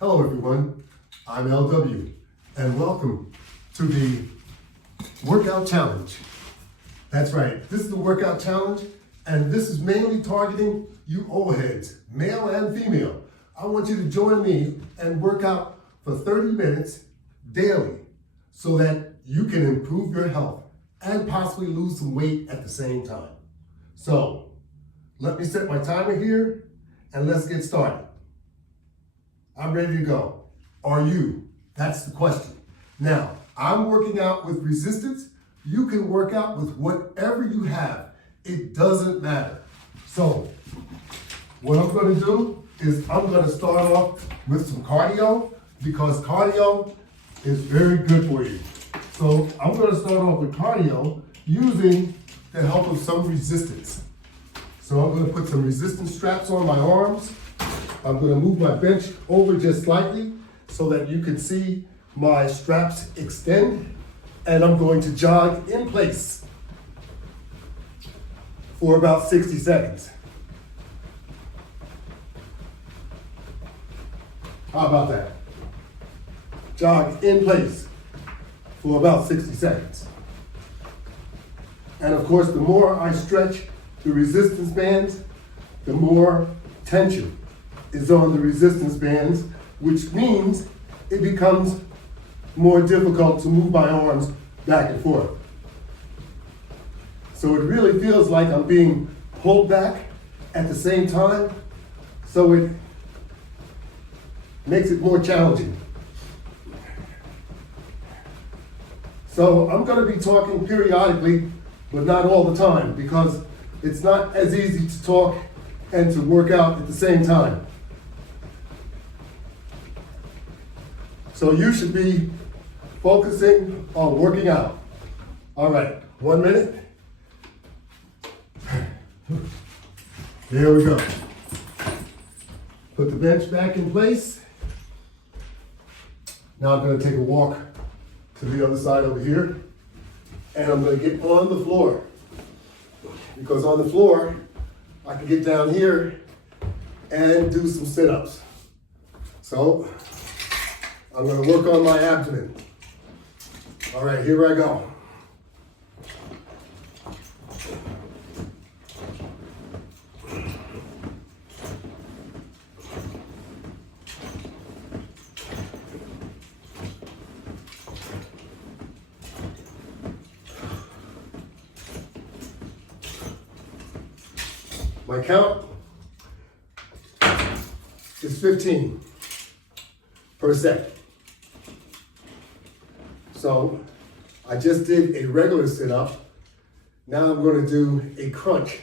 Hello everyone, I'm LW and welcome to the Workout Challenge. That's right, this is the Workout Challenge and this is mainly targeting you old heads, male and female. I want you to join me and work out for 30 minutes daily so that you can improve your health and possibly lose some weight at the same time. So, let me set my timer here and let's get started. I'm ready to go. Are you? That's the question. Now, I'm working out with resistance. You can work out with whatever you have. It doesn't matter. So, what I'm going to do is I'm going to start off with some cardio because cardio is very good for you. So, I'm going to start off with cardio using the help of some resistance. So, I'm going to put some resistance straps on my arms. I'm going to move my bench over just slightly so that you can see my straps extend, and I'm going to jog in place for about 60 seconds. How about that? Jog in place for about 60 seconds. And of course, the more I stretch the resistance bands, the more tension is on the resistance bands, which means it becomes more difficult to move my arms back and forth. So it really feels like I'm being pulled back at the same time, so it makes it more challenging. So I'm going to be talking periodically, but not all the time, because it's not as easy to talk and to work out at the same time. So you should be focusing on working out. All right, 1 minute. There we go. Put the bench back in place. Now I'm going to take a walk to the other side over here. And I'm going to get on the floor. Because on the floor, I can get down here and do some sit-ups. So, I'm going to work on my abdomen. All right, here I go. My count is 15 per set. So I just did a regular sit-up. Now I'm going to do a crunch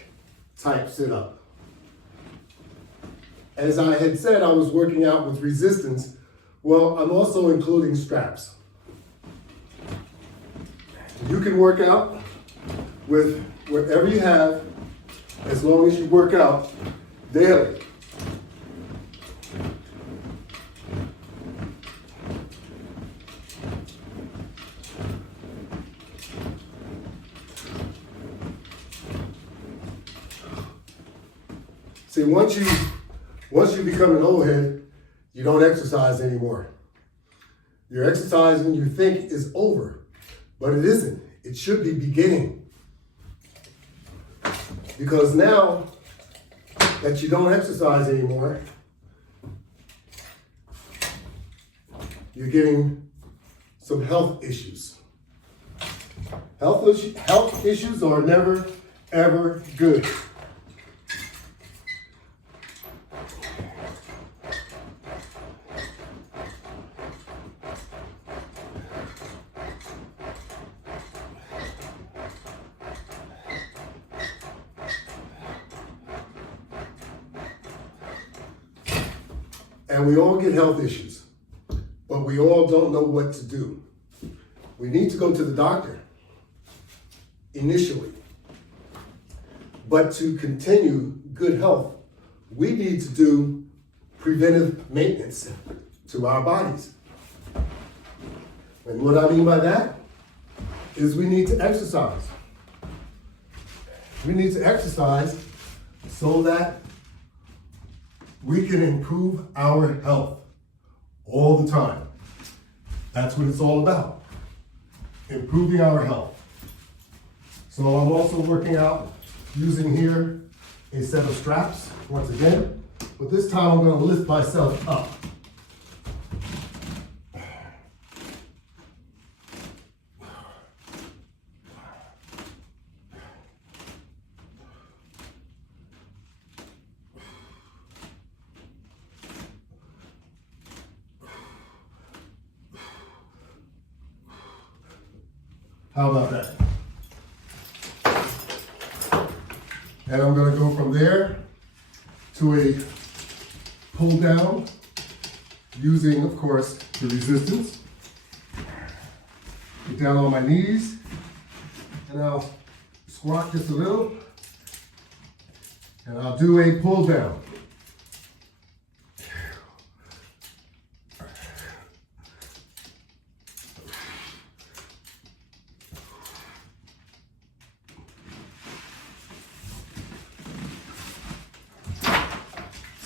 type sit-up. As I had said, I was working out with resistance. Well, I'm also including straps. You can work out with whatever you have as long as you work out daily. See, once you become an old head, you don't exercise anymore. Your exercising you think is over, but it isn't. It should be beginning. Because now that you don't exercise anymore, you're getting some health issues. Health issues are never, ever good. And we all get health issues, but we all don't know what to do. We need to go to the doctor initially. But to continue good health, we need to do preventive maintenance to our bodies. And what I mean by that is we need to exercise. We need to exercise so that we can improve our health. all the time. That's what it's all about, improving our health. So I'm also working out using here a set of straps, once again, but this time I'm going to lift myself up. How about that? And I'm going to go from there to a pull down using, of course, the resistance. Get down on my knees and I'll squat just a little and I'll do a pull down.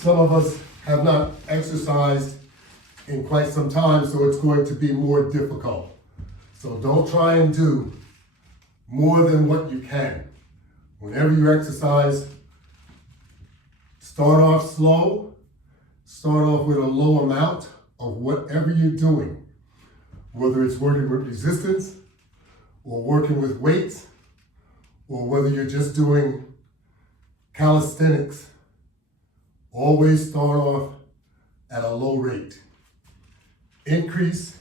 Some of us have not exercised in quite some time, so it's going to be more difficult. So don't try and do more than what you can. Whenever you exercise, start off slow, start off with a low amount of whatever you're doing, whether it's working with resistance or working with weights, or whether you're just doing calisthenics. Always start off at a low rate. Increase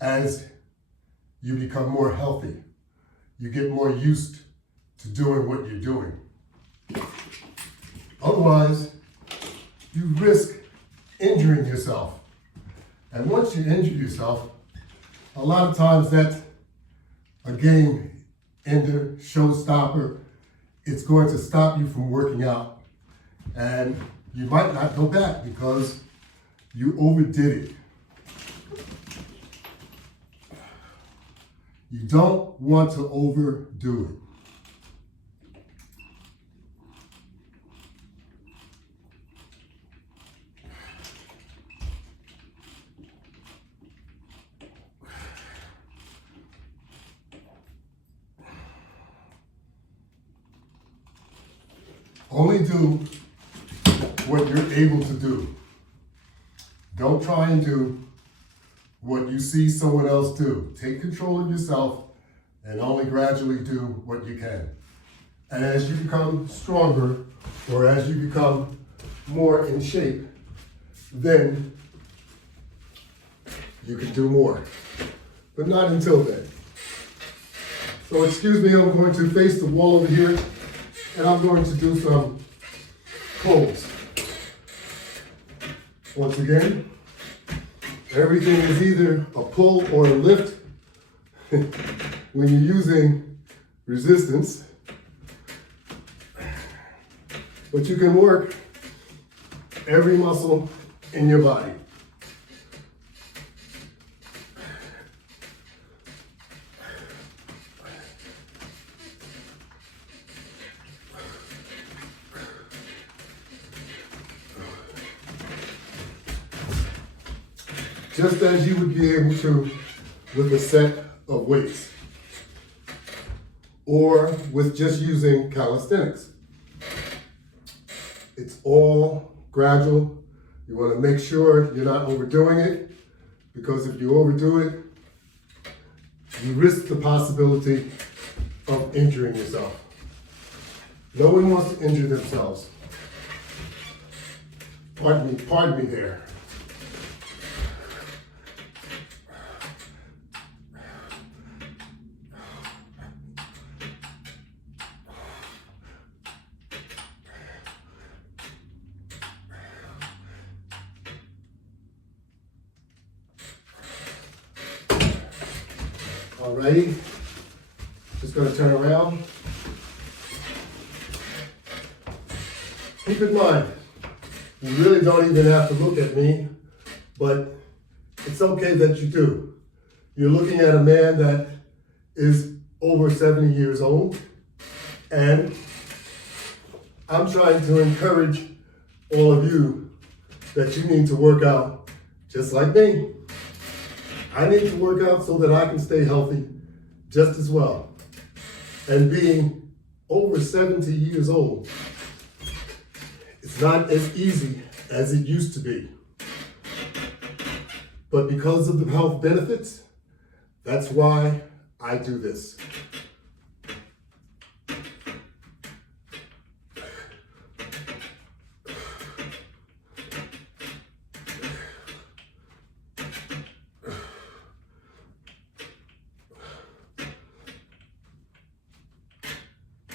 as you become more healthy. You get more used to doing what you're doing. Otherwise, you risk injuring yourself. And once you injure yourself, a lot of times that's a game ender, showstopper. It's going to stop you from working out. And you might not go back because you overdid it. You don't want to overdo it. Only do what you're able to do. Don't try and do what you see someone else do. Take control of yourself and only gradually do what you can. And as you become stronger or as you become more in shape, then you can do more. But not until then. So excuse me, I'm going to face the wall over here and I'm going to do some pulls. Once again, everything is either a pull or a lift. When you're using resistance, but you can work every muscle in your body. Just as you would be able to with a set of weights or with just using calisthenics. It's all gradual. You want to make sure you're not overdoing it, because if you overdo it, you risk the possibility of injuring yourself. No one wants to injure themselves. Pardon me there. Alrighty, just going to turn around. Keep in mind, you really don't even have to look at me, but it's okay that you do. You're looking at a man that is over 70 years old, and I'm trying to encourage all of you that you need to work out just like me. I need to work out so that I can stay healthy just as well. And being over 70 years old, it's not as easy as it used to be. But because of the health benefits, that's why I do this.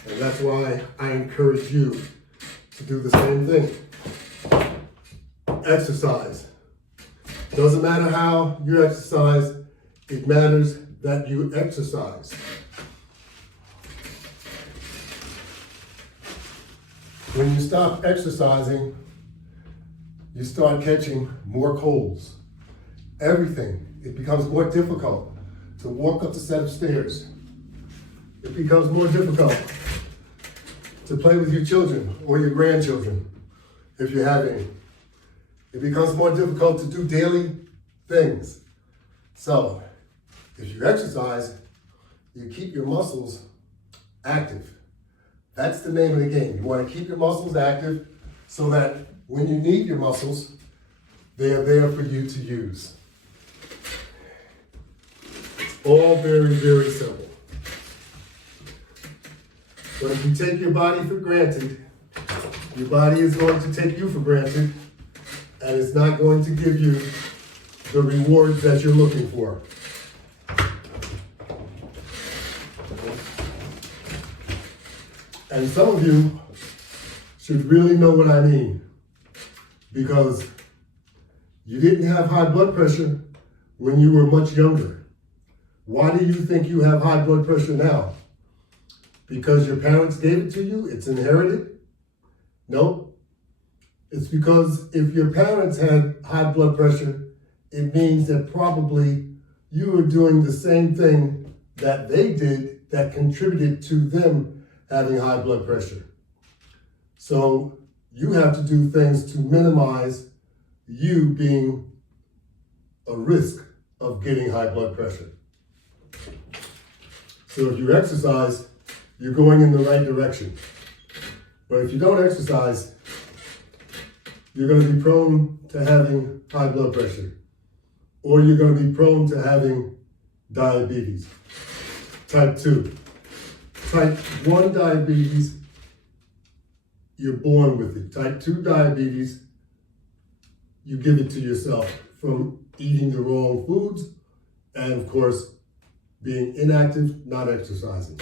And that's why I encourage you to do the same thing. Exercise. Doesn't matter how you exercise, it matters that you exercise. When you stop exercising, you start catching more colds. Everything, it becomes more difficult to walk up a set of stairs. It becomes more difficult to play with your children or your grandchildren, if you have any. It becomes more difficult to do daily things. So, if you exercise, you keep your muscles active. That's the name of the game. You want to keep your muscles active so that when you need your muscles, they are there for you to use. It's all very, very simple. But if you take your body for granted, your body is going to take you for granted, and it's not going to give you the rewards that you're looking for. And some of you should really know what I mean, because you didn't have high blood pressure when you were much younger. Why do you think you have high blood pressure now? Because your parents gave it to you? It's inherited? No. It's because if your parents had high blood pressure, it means that probably you were doing the same thing that they did that contributed to them having high blood pressure. So you have to do things to minimize you being a risk of getting high blood pressure. So if you exercise, you're going in the right direction. But if you don't exercise, you're going to be prone to having high blood pressure, or you're going to be prone to having diabetes. Type 2. Type 1 diabetes, you're born with it. Type 2 diabetes, you give it to yourself from eating the wrong foods and, of course, being inactive, not exercising.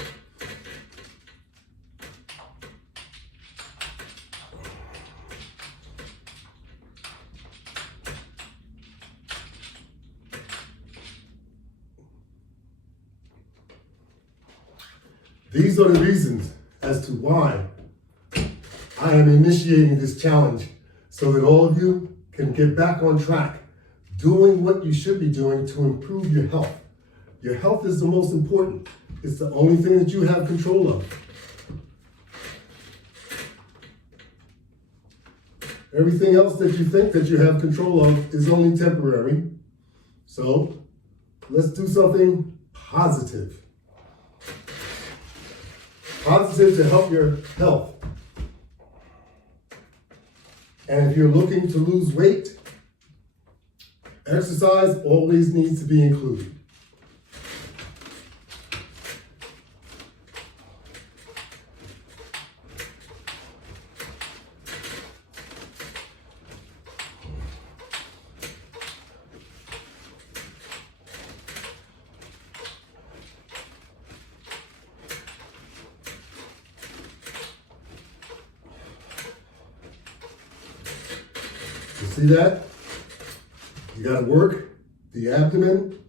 These are the reasons as to why I am initiating this challenge, so that all of you can get back on track, doing what you should be doing to improve your health. Your health is the most important. It's the only thing that you have control of. Everything else that you think that you have control of is only temporary. So let's do something positive. Positive to help your health. And if you're looking to lose weight, exercise always needs to be included. You see that? You gotta work the abdomen,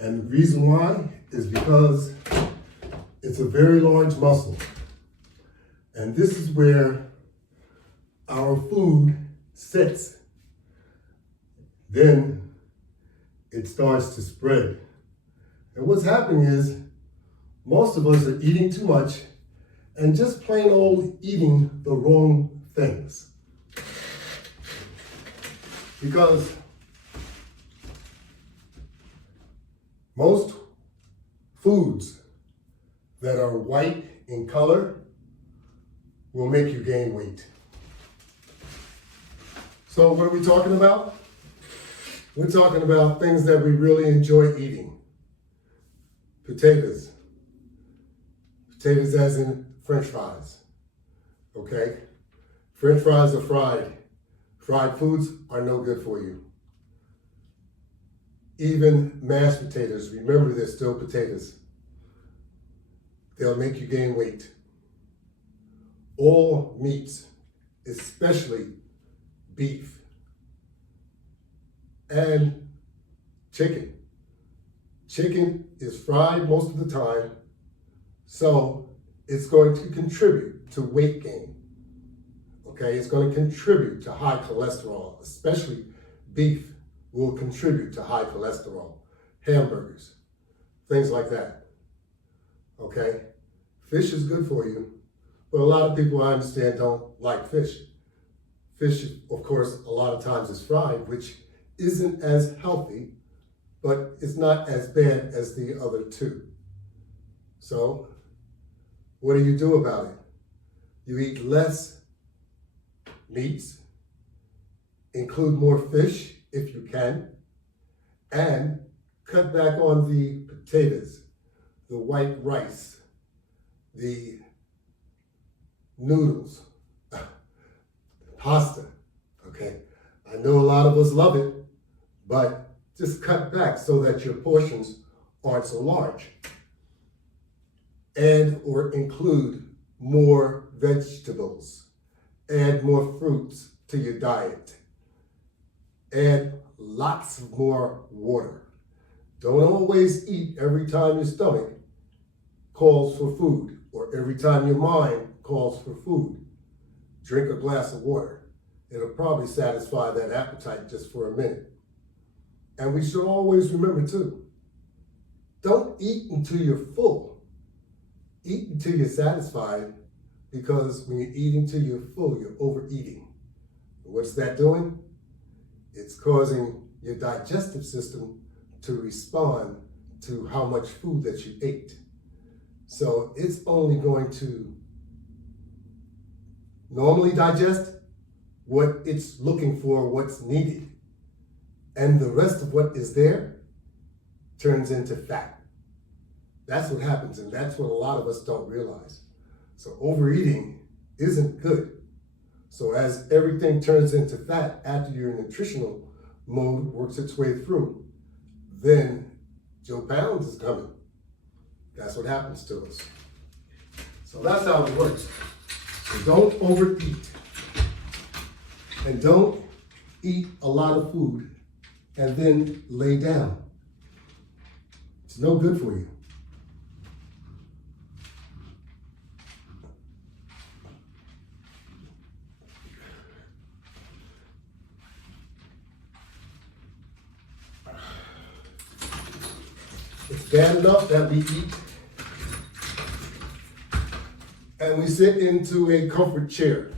and the reason why is because it's a very large muscle. And this is where our food sits. Then it starts to spread. And what's happening is most of us are eating too much and just plain old eating the wrong things. Because Most foods that are white in color will make you gain weight. So what are we talking about? We're talking about things that we really enjoy eating. Potatoes. Potatoes as in French fries, okay? French fries are fried. Fried foods are no good for you. Even mashed potatoes, remember they're still potatoes. They'll make you gain weight. All meats, especially beef and chicken. Chicken is fried most of the time, so it's going to contribute to weight gain. Okay, it's going to contribute to high cholesterol, especially beef will contribute to high cholesterol. Hamburgers, things like that. Okay, fish is good for you, but a lot of people I understand don't like fish. Fish, of course, a lot of times is fried, which isn't as healthy, but it's not as bad as the other two. So, what do you do about it? You eat less meats, include more fish if you can, and cut back on the potatoes, the white rice, the noodles, pasta, okay? I know a lot of us love it, but just cut back so that your portions aren't so large. Add or include more vegetables. Add more fruits to your diet. Add lots more water. Don't always eat every time your stomach calls for food or every time your mind calls for food. Drink a glass of water. It'll probably satisfy that appetite just for a minute. And we should always remember too, don't eat until you're full. Eat until you're satisfied, because when you eat until you're full, you're overeating. What's that doing? It's causing your digestive system to respond to how much food that you ate. So it's only going to normally digest what it's looking for, what's needed. And the rest of what is there turns into fat. That's what happens, and that's what a lot of us don't realize. So overeating isn't good. So as everything turns into fat after your nutritional mode works its way through, then Joe Pounds is coming. That's what happens to us. So that's how it works. So don't overeat. And don't eat a lot of food and then lay down. It's no good for you. It's bad enough that we eat and we sit into a comfort chair.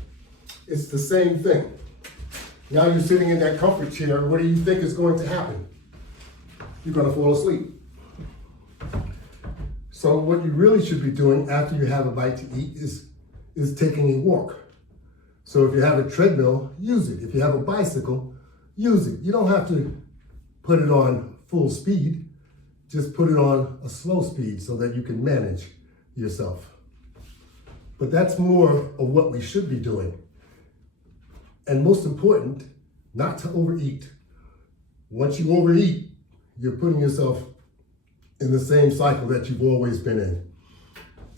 It's the same thing. Now you're sitting in that comfort chair, what do you think is going to happen? You're going to fall asleep. So what you really should be doing after you have a bite to eat is taking a walk. So if you have a treadmill, use it. If you have a bicycle, use it. You don't have to put it on full speed. Just put it on a slow speed so that you can manage yourself. But that's more of what we should be doing. And most important, not to overeat. Once you overeat, you're putting yourself in the same cycle that you've always been in.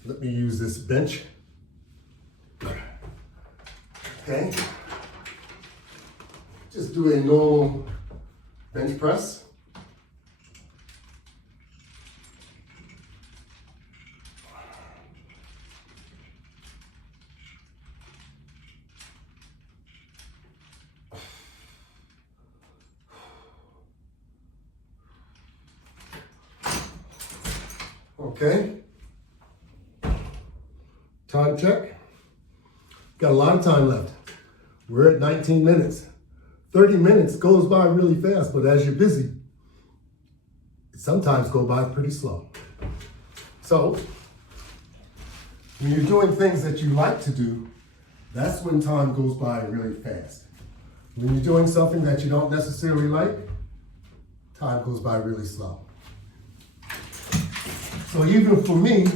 Let me use this bench. Okay. Just do a normal bench press. Okay. Time check. Got a lot of time left. We're at 19 minutes. 30 minutes goes by really fast, but as you're busy, sometimes go by pretty slow. So, when you're doing things that you like to do, that's when time goes by really fast. When you're doing something that you don't necessarily like, time goes by really slow. So even for me,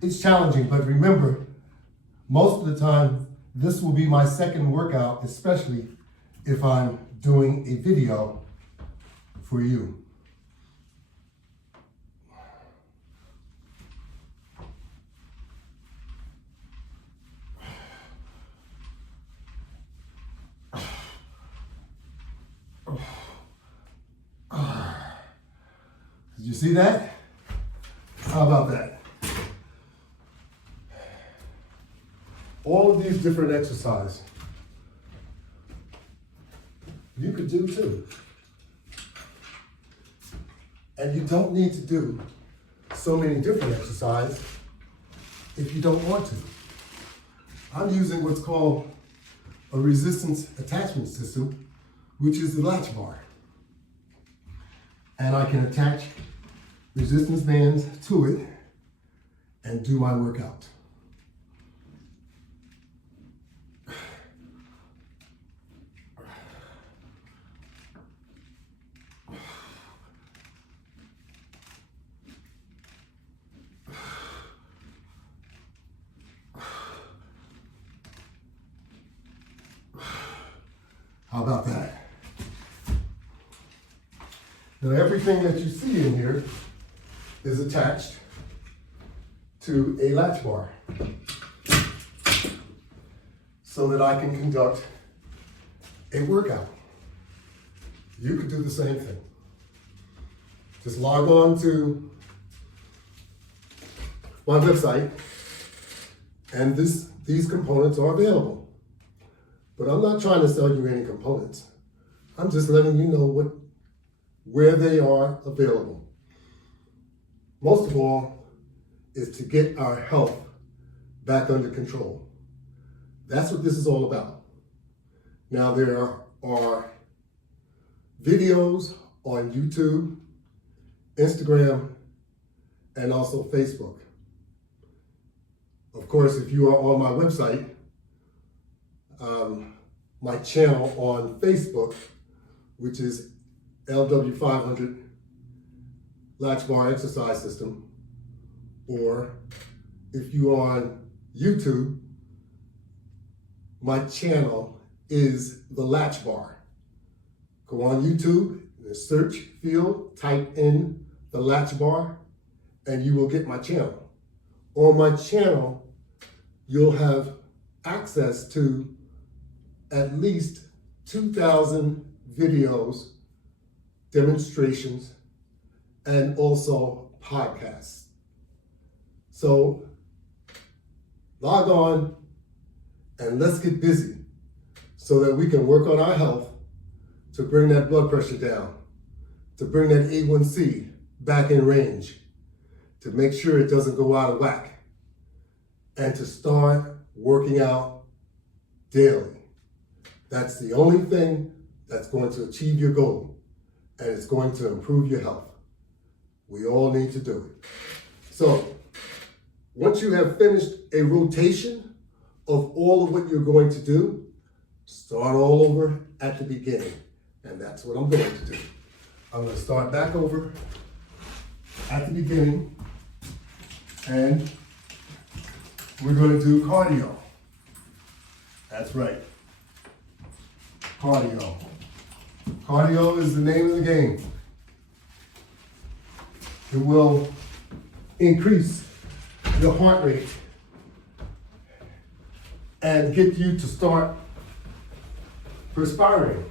it's challenging, but remember, most of the time, this will be my second workout, especially if I'm doing a video for you. Did you see that? How about that? All of these different exercises you could do too. And you don't need to do so many different exercises if you don't want to. I'm using what's called a resistance attachment system, which is the latch bar. And I can attach resistance bands to it and do my workout. How about that? Now everything that you see in here is attached to a latch bar so that I can conduct a workout. You could do the same thing. Just log on to my website and these components are available. But I'm not trying to sell you any components. I'm just letting you know where they are available. Most of all is to get our health back under control. That's what this is all about. Now there are videos on YouTube, Instagram, and also Facebook. Of course, if you are on my website, my channel on Facebook, which is LW500 Latch Bar Exercise System, or if you are on YouTube, my channel is the Latch Bar. Go on YouTube, in the search field, type in the Latch Bar, and you will get my channel. On my channel, you'll have access to at least 2,000 videos, demonstrations, and also podcasts. So log on and let's get busy so that we can work on our health to bring that blood pressure down, to bring that A1C back in range, to make sure it doesn't go out of whack, and to start working out daily. That's the only thing that's going to achieve your goal, and it's going to improve your health. We all need to do it. So, once you have finished a rotation of all of what you're going to do, start all over at the beginning. And that's what I'm going to do. I'm going to start back over at the beginning, and we're going to do cardio. That's right. Cardio. Cardio is the name of the game. It will increase your heart rate and get you to start perspiring,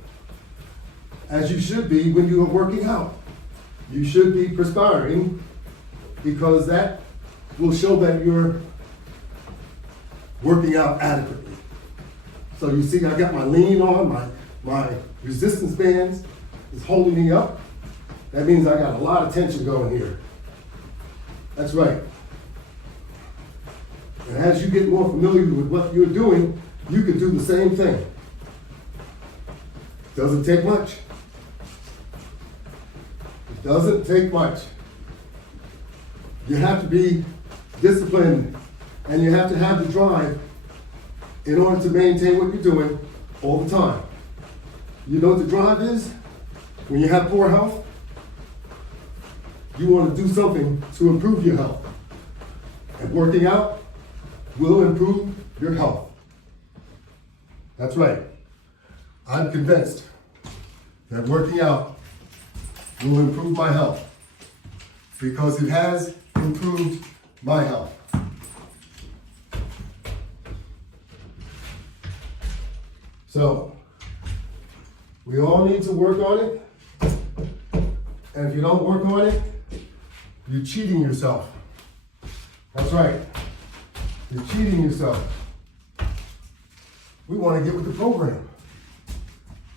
as you should be when you are working out. You should be perspiring because that will show that you're working out adequately. So you see, I got my lean on, my resistance bands is holding me up. That means I got a lot of tension going here. That's right. And as you get more familiar with what you're doing, you can do the same thing. Doesn't take much. Doesn't take much. You have to be disciplined and you have to have the drive in order to maintain what you're doing all the time. You know what the drive is? When you have poor health, you want to do something to improve your health. And working out will improve your health. That's right. I'm convinced that working out will improve my health because it has improved my health. So, we all need to work on it. And if you don't work on it, you're cheating yourself. That's right. You're cheating yourself. We want to get with the program.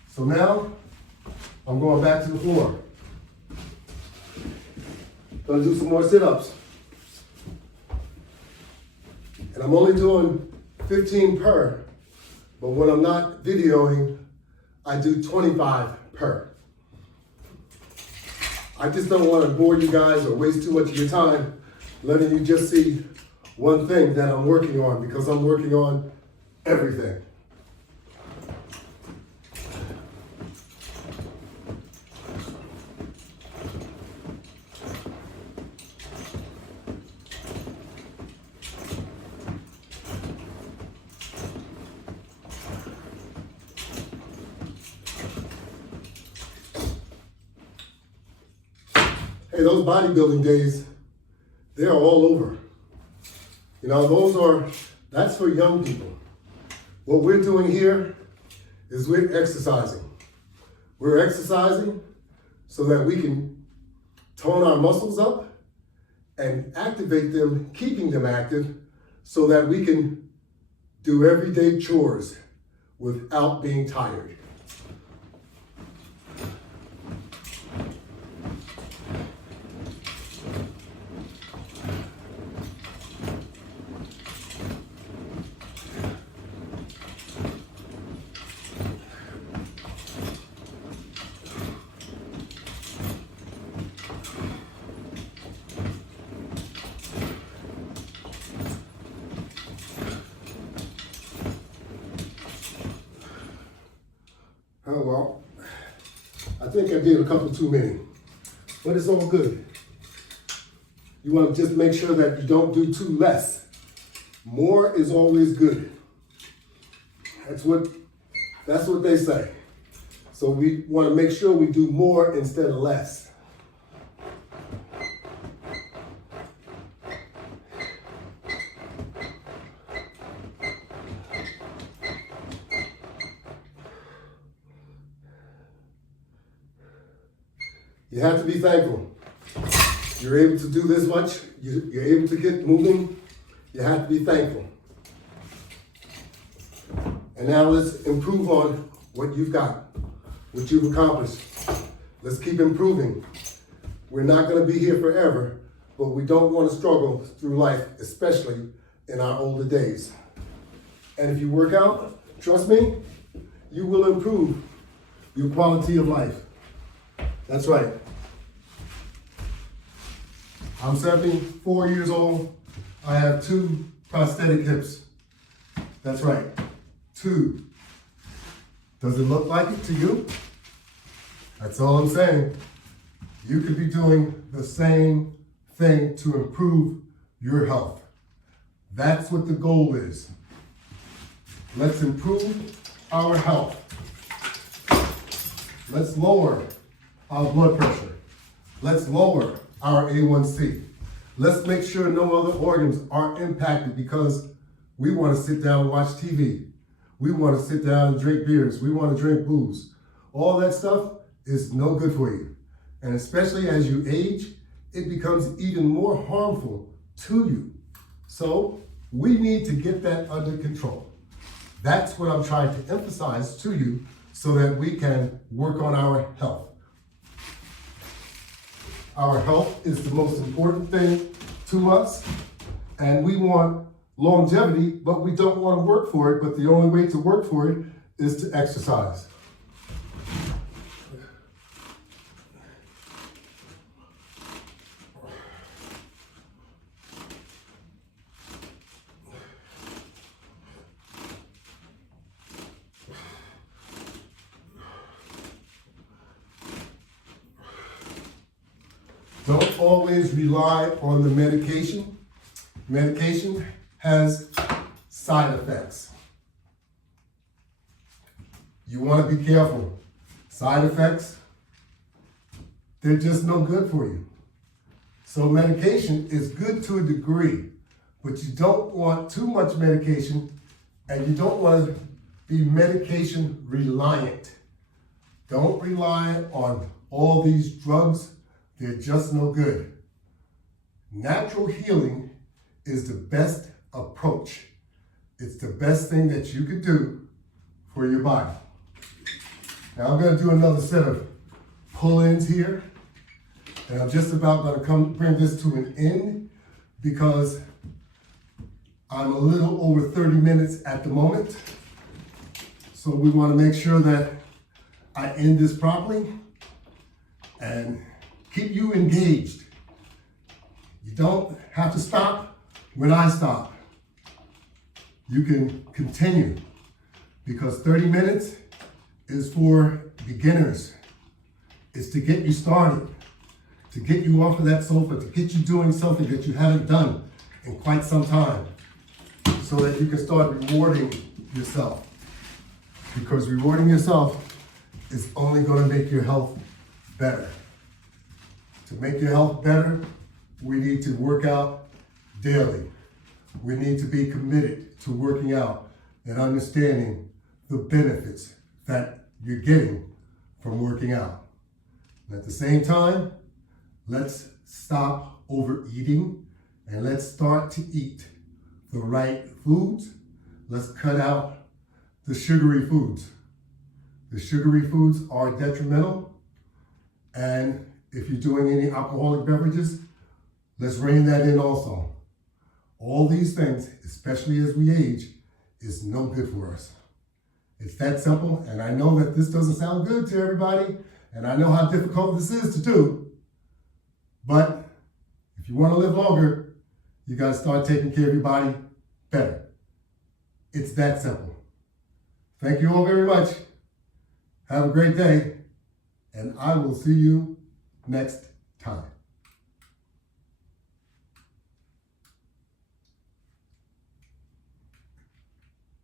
So now, I'm going back to the floor. Gonna do some more sit-ups. And I'm only doing 15 per, but when I'm not videoing, I do 25 per. I just don't want to bore you guys or waste too much of your time letting you just see one thing that I'm working on, because I'm working on everything. Hey, those bodybuilding days, they're all over. You know, that's for young people. What we're doing here is we're exercising. We're exercising so that we can tone our muscles up and activate them, keeping them active, so that we can do everyday chores without being tired. Oh, well, I think I did a couple too many, but it's all good. You want to just make sure that you don't do too less. More is always good. That's what they say. So we want to make sure we do more instead of less. You have to be thankful. You're able to do this much. You're able to get moving. You have to be thankful. And now let's improve on what you've got, what you've accomplished. Let's keep improving. We're not going to be here forever, but we don't want to struggle through life, especially in our older days. And if you work out, trust me, you will improve your quality of life. That's right. I'm 74 years old. I have 2 prosthetic hips. That's right, 2. Does it look like it to you? That's all I'm saying. You could be doing the same thing to improve your health. That's what the goal is. Let's improve our health. Let's lower our blood pressure. Let's lower our A1C. Let's make sure no other organs are impacted, because we want to sit down and watch TV. We want to sit down and drink beers. We want to drink booze. All that stuff is no good for you. And especially as you age, it becomes even more harmful to you. So we need to get that under control. That's what I'm trying to emphasize to you, so that we can work on our health. Our health is the most important thing to us, and we want longevity, but we don't want to work for it. But the only way to work for it is to exercise. Don't always rely on the medication. Medication has side effects. You want to be careful. Side effects, they're just no good for you. So medication is good to a degree, but you don't want too much medication, and you don't want to be medication reliant. Don't rely on all these drugs. They're just no good. Natural healing is the best approach. It's the best thing that you could do for your body. Now I'm going to do another set of pull-ins here. And I'm just about going to bring this to an end because I'm a little over 30 minutes at the moment. So we want to make sure that I end this properly and keep you engaged. You don't have to stop when I stop. You can continue because 30 minutes is for beginners. It's to get you started, to get you off of that sofa, to get you doing something that you haven't done in quite some time so that you can start rewarding yourself. Because rewarding yourself is only going to make your health better. To make your health better, we need to work out daily. We need to be committed to working out and understanding the benefits that you're getting from working out. And at the same time, let's stop overeating and let's start to eat the right foods. Let's cut out the sugary foods. The sugary foods are detrimental, and if you're doing any alcoholic beverages, let's rein that in also. All these things, especially as we age, is no good for us. It's that simple, and I know that this doesn't sound good to everybody, and I know how difficult this is to do, but if you want to live longer, you got to start taking care of your body better. It's that simple. Thank you all very much. Have a great day, and I will see you next time.